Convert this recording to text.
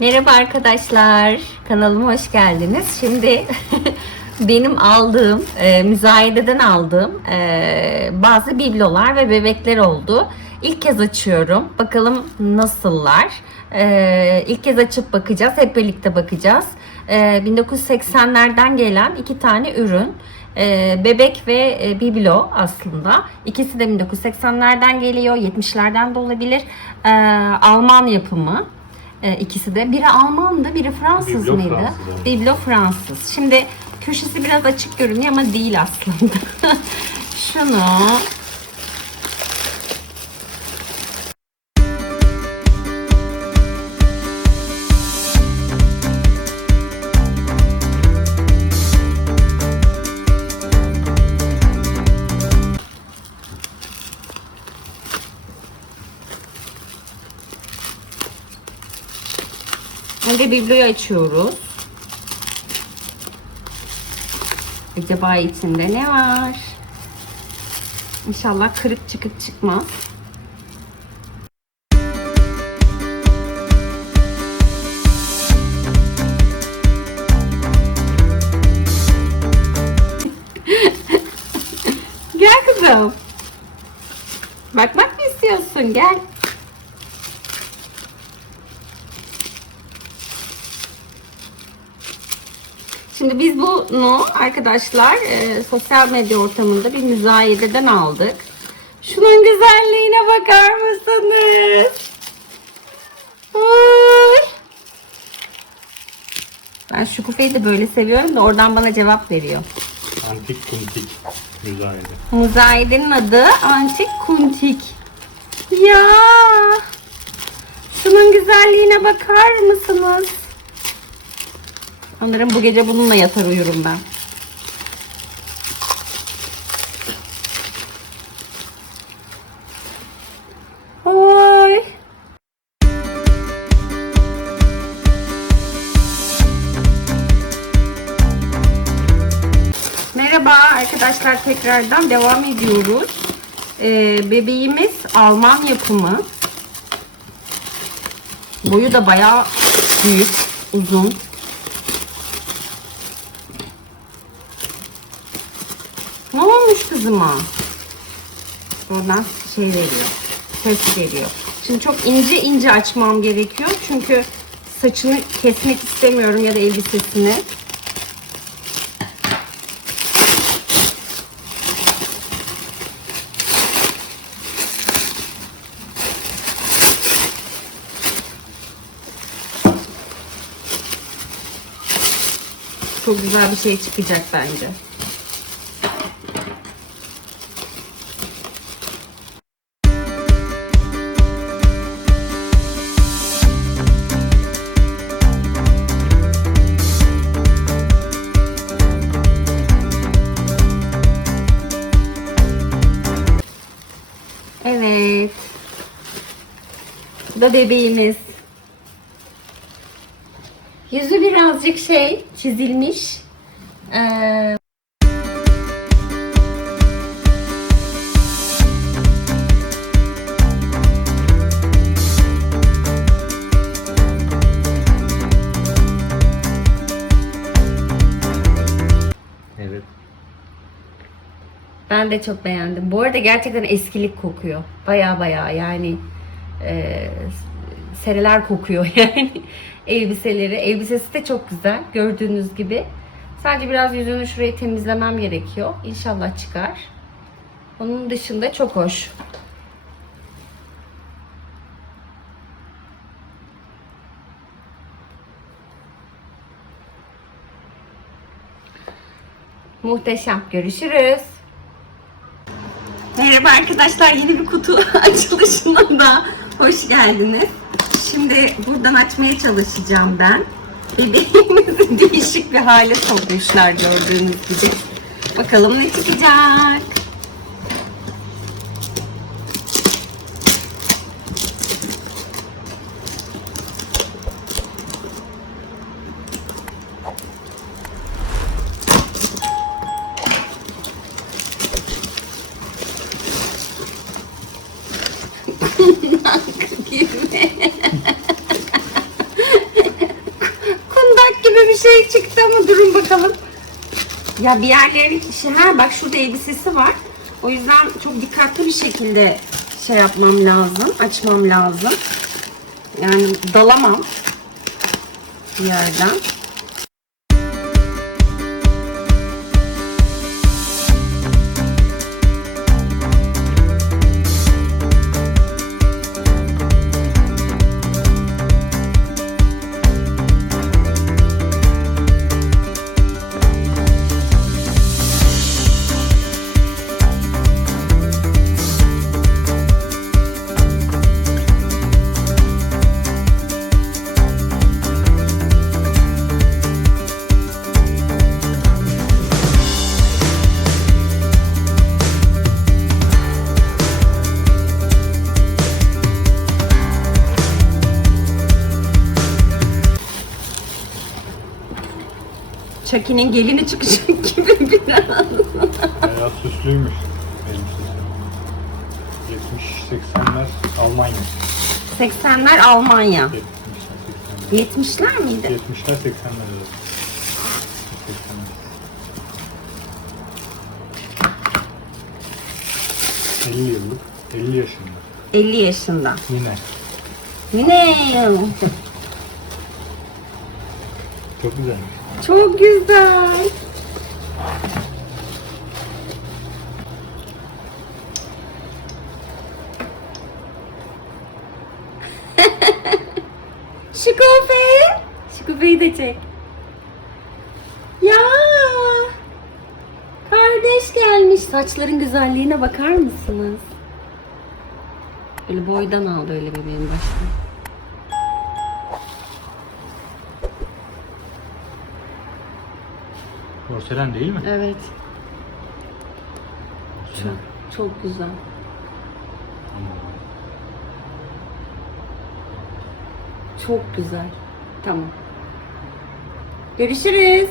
Merhaba arkadaşlar, kanalıma hoş geldiniz. Şimdi benim aldığım, e, müzayededen aldığım e, bazı biblolar ve bebekler oldu. İlk kez açıyorum. Bakalım nasıllar. E, ilk kez açıp bakacağız. Hep birlikte bakacağız. E, 1980'lerden gelen iki tane ürün. E, bebek ve e, biblo aslında. İkisi de 1980'lerden geliyor. 70'lerden de olabilir. E, Alman yapımı. E, ikisi de. Biri Almandı, biri Fransız Biblo mıydı? Fransız, evet. Biblo Fransız. Şimdi köşesi biraz açık görünüyor ama değil aslında. Şunu Önce bibloyu açıyoruz. Acaba içinde ne var? İnşallah kırık çıkık çıkmaz. Gel kızım. Bakmak mı istiyorsun? Gel. Şimdi biz bunu arkadaşlar e, sosyal medya ortamında bir müzayededen aldık. Şunun güzelliğine bakar mısınız? Ay. Ben şu kufeyi de böyle seviyorum da oradan bana cevap veriyor. Antik kuntik müzayede. Muzayedenin adı Antik Kuntik. Ya. Şunun güzelliğine bakar mısınız? Sanırım bu gece bununla yatar uyurum ben. Arkadaşlar tekrardan devam ediyoruz. Ee, bebeğimiz Alman yapımı. Boyu da bayağı büyük, uzun. Ne olmuş kızıma? Oradan şey veriyor. Ses veriyor. Şimdi çok ince ince açmam gerekiyor. Çünkü saçını kesmek istemiyorum ya da elbisesini. Çok güzel bir şey çıkacak bence. Evet. Bu da bebeğimiz. Yüzü birazcık şey çizilmiş. Ee, ben de çok beğendim. Bu arada gerçekten eskilik kokuyor. Baya baya yani e, seneler kokuyor yani elbiseleri. Elbisesi de çok güzel gördüğünüz gibi. Sadece biraz yüzünü şurayı temizlemem gerekiyor. İnşallah çıkar. Onun dışında çok hoş. Muhteşem. Görüşürüz. Merhaba arkadaşlar. Yeni bir kutu açılışına da hoş geldiniz. Şimdi buradan açmaya çalışacağım ben. Bebeğimizi değişik bir hale sokmuşlar gördüğünüz gibi. Bakalım ne çıkacak. gibi. Durun bakalım. Ya bir yerleri şey, ha bak şurada elbisesi var. O yüzden çok dikkatli bir şekilde şey yapmam lazım, açmam lazım. Yani dalamam bir yerden. Chucky'nin gelini çıkacak gibi biraz. Bayağı süslüymüş. elbisesi. 70-80'ler Almanya. 80'ler Almanya. 70'ler 70'ler miydi? 80'ler. 70'ler 80'ler evet. 80'ler. 50 yıllık. 50 yaşında. 50 yaşında. Yine. Yine Çok güzelmiş. çok güzel. Şikufe. Şikufe'yi de çek. Ya. Kardeş gelmiş. Saçların güzelliğine bakar mısınız? Böyle boydan aldı öyle bebeğin başını. Porselen değil mi? Evet. Porselen. Çok güzel. Çok güzel. Tamam. Görüşürüz.